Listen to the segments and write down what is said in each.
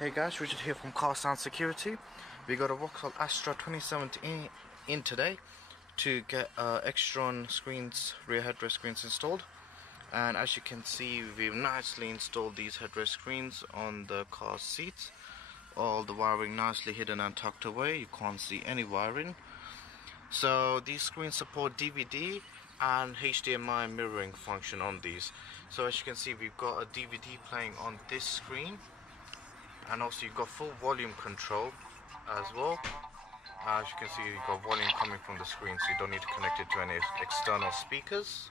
Hey guys, Richard here from CarPlay Security. We got a Vauxhall Astra 2017 in today to get Xtron screens, rear headrest screens installed. And as you can see, we've nicely installed these headrest screens on the car seats. All the wiring nicely hidden and tucked away. You can't see any wiring. So these screens support DVD and HDMI mirroring function on these. So as you can see, we've got a DVD playing on this screen. And also you've got full volume control as well. As you can see, you've got volume coming from the screen, so you don't need to connect it to any external speakers.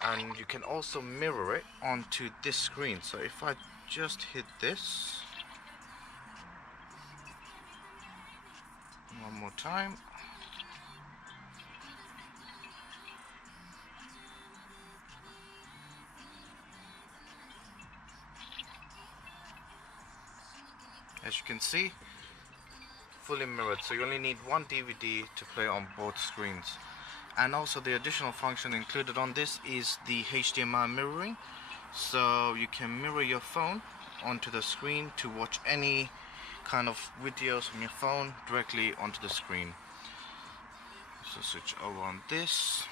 And you can also mirror it onto this screen. So if I just hit this one more time, as you can see, fully mirrored. So you only need one DVD to play on both screens. And also the additional function included on this is the HDMI mirroring. So you can mirror your phone onto the screen to watch any kind of videos from your phone directly onto the screen. So switch over on this.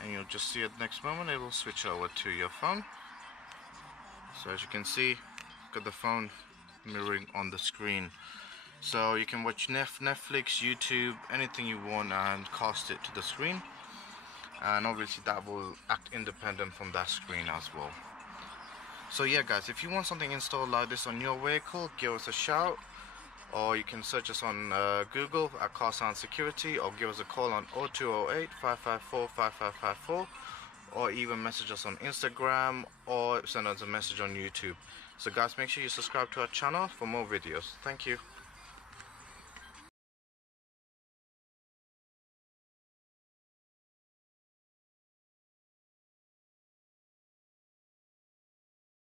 And you'll just see at next moment it will switch over to your phone. So as you can see, got the phone mirroring on the screen. So you can watch Netflix, YouTube, anything you want and cast it to the screen. And obviously that will act independent from that screen as well. So yeah guys, if you want something installed like this on your vehicle, give us a shout. Or you can search us on Google at CarPlay Security, or give us a call on 0208 554 5554, or even message us on Instagram, or send us a message on YouTube. So guys, make sure you subscribe to our channel for more videos. Thank you.